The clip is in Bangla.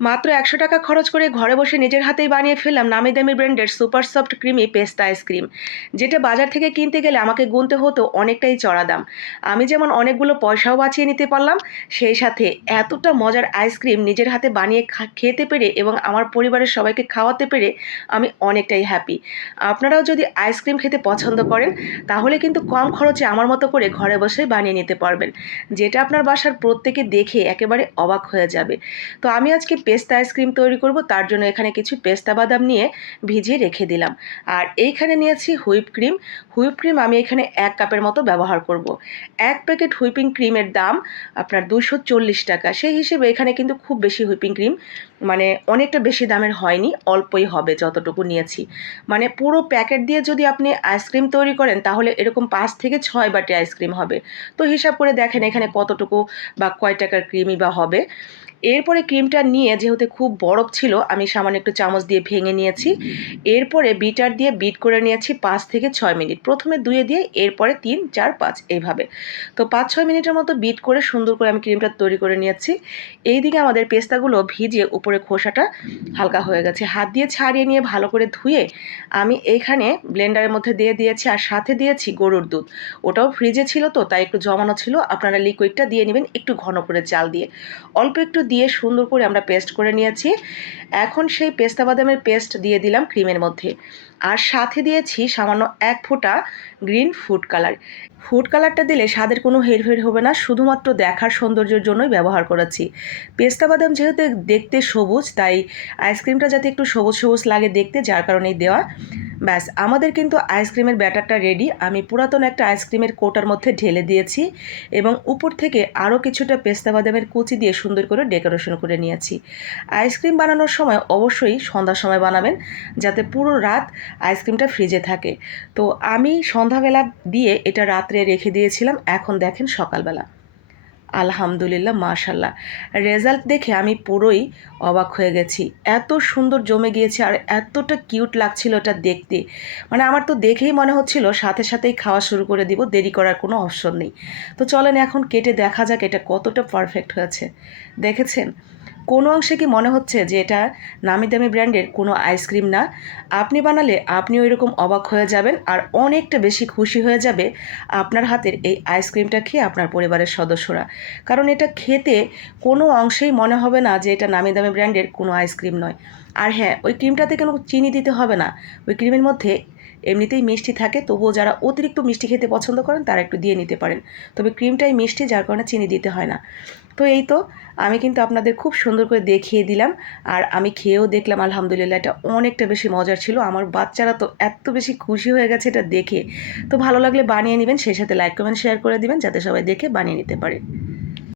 মাত্র একশো টাকা খরচ করে ঘরে বসে নিজের হাতেই বানিয়ে ফেললাম নামি দামি ব্র্যান্ডের সুপার সফট ক্রিমি পেস্তা আইসক্রিম। যেটা বাজার থেকে কিনতে গেলে আমাকে গুনতে হতো অনেকটাই চড়া দাম। আমি যেমন অনেকগুলো পয়সাও বাঁচিয়ে নিতে পারলাম, সেই সাথে এতটা মজার আইসক্রিম নিজের হাতে বানিয়ে খেতে পেরে এবং আমার পরিবারের সবাইকে খাওয়াতে পেরে আমি অনেকটাই হ্যাপি আপনারাও যদি আইসক্রিম খেতে পছন্দ করেন, তাহলে কিন্তু কম খরচে আমার মতো করে ঘরে বসে বানিয়ে নিতে পারবেন। যেটা আপনার বাসার প্রত্যেকে দেখে একেবারে অবাক হয়ে যাবে। তো আমি আজকে পেস্তা আইসক্রিম তৈরি করব, তার জন্য এখানে কিছু পেস্তা বাদাম নিয়ে ভিজিয়ে রেখে দিলাম। আর এইখানে নিয়েছি হুইপ ক্রিম। হুইপ ক্রিম আমি এখানে এক কাপের মতো ব্যবহার করব। এক প্যাকেট হুইপিং ক্রিমের দাম আপনার দুশো টাকা। সেই হিসেবে এখানে কিন্তু খুব বেশি হুইপিং ক্রিম মানে অনেকটা বেশি দামের হয়নি, অল্পই হবে যতটুকু নিয়েছি। মানে পুরো প্যাকেট দিয়ে যদি আপনি আইসক্রিম তৈরি করেন, তাহলে এরকম পাঁচ থেকে ছয় বাটি আইসক্রিম হবে। তো হিসাব করে দেখেন এখানে কতটুকু বা কয় টাকার ক্রিমই বা হবে। এরপরে ক্রিমটা নিয়ে যেহেতু খুব বরফ ছিল, আমি সামান্য একটু চামচ দিয়ে ভেঙে নিয়েছি। এরপরে বিটার দিয়ে বিট করে নিয়েছি পাঁচ থেকে ছয় মিনিট। প্রথমে দুয়ে দিয়ে এরপরে তিন, চার, পাঁচ এইভাবে তো পাঁচ, ছয় মিনিটের মতো বিট করে সুন্দর করে আমি ক্রিমটা তৈরি করে নিয়েছি। এইদিকে আমাদের পেস্তাগুলো ভিজিয়ে উপরে খোসাটা হালকা হয়ে গেছে। হাত দিয়ে ছাড়িয়ে নিয়ে ভালো করে ধুয়ে আমি এইখানে ব্লেন্ডারের মধ্যে দিয়ে দিয়েছি আর সাথে দিয়েছি গরুর দুধ। ওটাও ফ্রিজে ছিল তো, তাই একটু জমানো ছিল। আপনারা লিকুইডটা দিয়ে নেবেন একটু ঘন করে চাল দিয়ে। অল্প একটু দিয়ে সুন্দর করে আমরা পেস্ট করে নিয়েছি। এখন সেই পেস্তা বাদামের পেস্ট দিয়ে দিলাম ক্রিমের মধ্যে। আর সাথে দিয়েছি সামান্য এক ফোঁটা গ্রিন ফুড কালার ফুড কালারটা দিলে স্বাদের কোনো হেরফের হবে না, শুধুমাত্র দেখার সৌন্দর্যের জন্যই ব্যবহার করেছি। পেস্তা বাদাম যেহেতু দেখতে সবুজ, তাই আইসক্রিমটা যাতে একটু সবুজ সবুজ লাগে দেখতে, যার কারণেই দেওয়া। ব্যাস, আমাদের কিন্তু আইসক্রিমের ব্যাটারটা রেডি আমি পুরাতন একটা আইসক্রিমের কোটার মধ্যে ঢেলে দিয়েছি এবং উপর থেকে আরও কিছুটা পেস্তা বাদামের কুচি দিয়ে সুন্দর করে ডেকোরেশন করে নিয়েছি। আইসক্রিম বানানোর সময় অবশ্যই সন্ধ্যার সময় বানাবেন, যাতে পুরো রাত আইসক্রিমটা ফ্রিজে থাকে। তো আমি সন্ধ্যাবেলা দিয়ে এটা রাত্রে রেখে দিয়েছিলাম, এখন দেখেন সকালবেলা। আলহামদুলিল্লাহ মাশাল্লাহ রেজাল্ট দেখে আমি পুরোই অবাক হয়ে গেছি। এত সুন্দর জমে গিয়েছে আর এতটা কিউট লাগছিল ওটা দেখতে। মানে আমার তো দেখেই মনে হচ্ছিল সাথে সাথেই খাওয়া শুরু করে দিব, দেরি করার কোনো অপশন নেই। তো চলেন এখন কেটে দেখা যাক এটা কতটা পারফেক্ট হয়েছে। দেখেছেন? কোনো অংশে কি মনে হচ্ছে যে এটা নামি দামি ব্র্যান্ডের কোনো আইসক্রিম না? আপনি বানালে আপনি ওই রকম অবাক হয়ে যাবেন আর অনেকটা বেশি খুশি হয়ে যাবে আপনার হাতের এই আইসক্রিমটা খেয়ে আপনার পরিবারের সদস্যরা। কারণ এটা খেতে কোনো অংশেই মনে হবে না যে এটা নামি দামি ব্র্যান্ডের কোনো আইসক্রিম নয়। আর হ্যাঁ ওই ক্রিমটাতে কোনো চিনি দিতে হবে না। ওই ক্রিমের মধ্যে এমনিতেই মিষ্টি থাকে, তবুও যারা অতিরিক্ত মিষ্টি খেতে পছন্দ করেন, তারা একটু দিয়ে নিতে পারেন। তবে ক্রিমটাই মিষ্টি, যার কারণে চিনি দিতে হয় না। তো এই তো, আমি কিন্তু আপনাদের খুব সুন্দর করে দেখিয়ে দিলাম। আর আমি খেয়েও দেখলাম, আলহামদুলিল্লাহ, এটা অনেকটা বেশি মজার ছিল। আমার বাচ্চারা তো এত বেশি খুশি হয়ে গেছে এটা দেখে। তো ভালো লাগলে বানিয়ে নেবেন, সেই সাথে লাইক কমেন্ট শেয়ার করে দিবেন, যাতে সবাই দেখে বানিয়ে নিতে পারে।